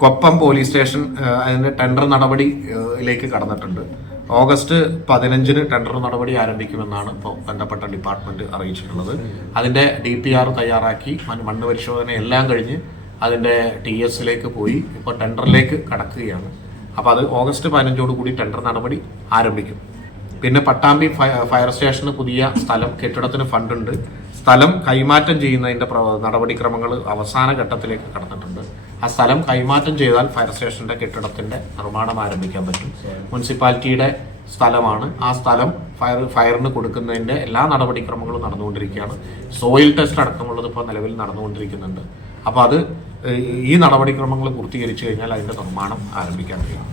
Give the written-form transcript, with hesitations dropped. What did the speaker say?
Koppam police station അതിന്റെ tender നടപടിയിലേക്ക് കടന്നിട്ടുണ്ട്. August 15 tender നടപടി ആരംഭിക്കുമെന്നാണ് ഇപ്പോൾ ബന്ധപ്പെട്ട ഡിപ്പാർട്ട്മെന്റ് അറിയിച്ചിട്ടുള്ളത്. അതിന്റെ DPR തയ്യാറാക്കി മണ്ണ് പരിശോധന എല്ലാം കഴിഞ്ഞ് അതിന്റെ TS പോയി ഇപ്പോൾ ടെൻഡറിലേക്ക് കടക്കുകയാണ്. അപ്പോൾ അത് ഓഗസ്റ്റ് 15 ടെൻഡർ നടപടി ആരംഭിക്കും. പിന്നെ പട്ടാമ്പി ഫയർ സ്റ്റേഷന് പുതിയ സ്ഥലം, കെട്ടിടത്തിന് ഫണ്ടുണ്ട്. സ്ഥലം കൈമാറ്റം ചെയ്യുന്നതിന്റെ നടപടിക്രമങ്ങൾ അവസാന ഘട്ടത്തിലേക്ക് കടന്നിട്ടുണ്ട്. ആ സ്ഥലം കൈമാറ്റം ചെയ്താൽ ഫയർ സ്റ്റേഷന്റെ കെട്ടിടത്തിന്റെ നിർമ്മാണം ആരംഭിക്കാൻ പറ്റും. മുനിസിപ്പാലിറ്റിയുടെ സ്ഥലമാണ്. ആ സ്ഥലം ഫയറിന് കൊടുക്കുന്നതിന്റെ എല്ലാ നടപടിക്രമങ്ങളും നടന്നുകൊണ്ടിരിക്കുകയാണ്. സോയിൽ ടെസ്റ്റ് അടക്കമുള്ളത് ഇപ്പോൾ നിലവിൽ നടന്നുകൊണ്ടിരിക്കുന്നുണ്ട്. അപ്പോൾ അത് ഈ നടപടിക്രമങ്ങൾ പൂർത്തീകരിച്ചു കഴിഞ്ഞാൽ അതിന്റെ നിർമ്മാണം ആരംഭിക്കാൻ കഴിയും.